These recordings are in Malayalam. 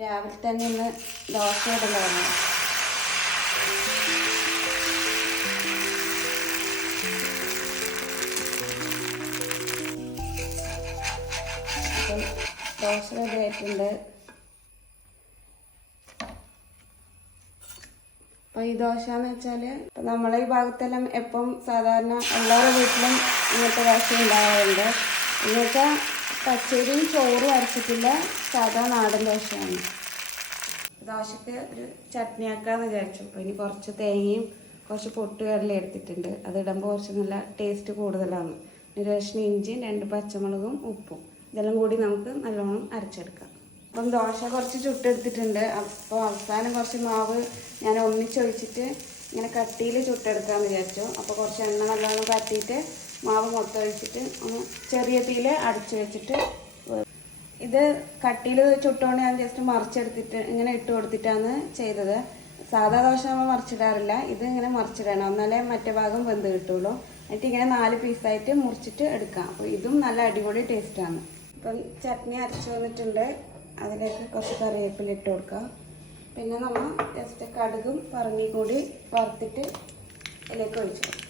രാവിലെ തന്നെ ഇന്ന് ദോശ ഇടലാണ്. അപ്പം ദോശ റെഡി ആയിട്ടുണ്ട്. അപ്പോൾ ഈ ദോശ എന്ന് വെച്ചാൽ ഇപ്പം നമ്മളെ ഈ ഭാഗത്തെല്ലാം എപ്പം സാധാരണ എല്ലാവരുടെ വീട്ടിലും ഇങ്ങനത്തെ ദോശ ഉണ്ടാകാറുണ്ട്. എന്നുവെച്ചാൽ പച്ചരിയും ചോറും അരച്ചിട്ടില്ല, സാധാ നാടൻ ദോശയാണ്. ദോശക്ക് ഒരു ചട്നി ആക്കാമെന്ന് വിചാരിച്ചു. അപ്പോൾ ഇനി കുറച്ച് തേങ്ങയും കുറച്ച് പൊട്ടുകടല എടുത്തിട്ടുണ്ട്. അതിടുമ്പോൾ കുറച്ച് നല്ല ടേസ്റ്റ് കൂടുതലാണ്. ഒരു കഷ്ണം ഇഞ്ചിയും 2 പച്ചമുളകും ഉപ്പും ഇതെല്ലാം കൂടി നമുക്ക് നല്ലോണം അരച്ചെടുക്കാം. അപ്പം ദോശ കുറച്ച് ചുട്ടെടുത്തിട്ടുണ്ട്. അപ്പോൾ അവസാനം കുറച്ച് മാവ് ഞാൻ ഒന്നിച്ചൊഴിച്ചിട്ട് ഇങ്ങനെ കട്ടിയിൽ ചുട്ടെടുക്കാമെന്ന് വിചാരിച്ചു. അപ്പോൾ കുറച്ച് എണ്ണ നല്ലോണം കാട്ടിയിട്ട് മാവ് മൊത്തം ഒഴിച്ചിട്ട് ഒന്ന് ചെറിയ തീയിൽ അടച്ചു വെച്ചിട്ട്, ഇത് കട്ടിയിൽ ചുട്ടുകൊണ്ട് ഞാൻ ജസ്റ്റ് മറിച്ചെടുത്തിട്ട് ഇങ്ങനെ ഇട്ട് കൊടുത്തിട്ടാണ് ചെയ്തത്. സാധാ ദോശ നമ്മൾ മറിച്ചിടാറില്ല, ഇത് ഇങ്ങനെ മറിച്ചിടണം, എന്നാലേ മറ്റേ ഭാഗം വെന്ത് കിട്ടുള്ളൂ. എന്നിട്ട് ഇങ്ങനെ 4 പീസായിട്ട് മുറിച്ചിട്ട് എടുക്കാം. അപ്പോൾ ഇതും നല്ല അടിപൊളി ടേസ്റ്റാണ്. അപ്പം ചട്നി അരച്ച് വന്നിട്ടുണ്ട്. അതിലേക്ക് കുറച്ച് കറിവേപ്പില ഇട്ട് കൊടുക്കാം. പിന്നെ നമ്മൾ ജസ്റ്റ് കടുകും പറങ്ങിയും കൂടി വറുത്തിട്ട് ഇതിലേക്ക് ഒഴിച്ചു കൊടുക്കാം.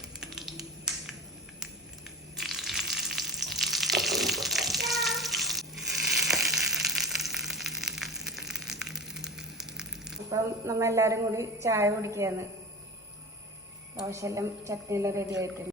അപ്പം നമ്മളെല്ലാവരും കൂടി ചായ കുടിക്കുകയാണ്. ദോശയെല്ലാം ചട്നിയെല്ലാം റെഡി ആയിട്ടുണ്ട്.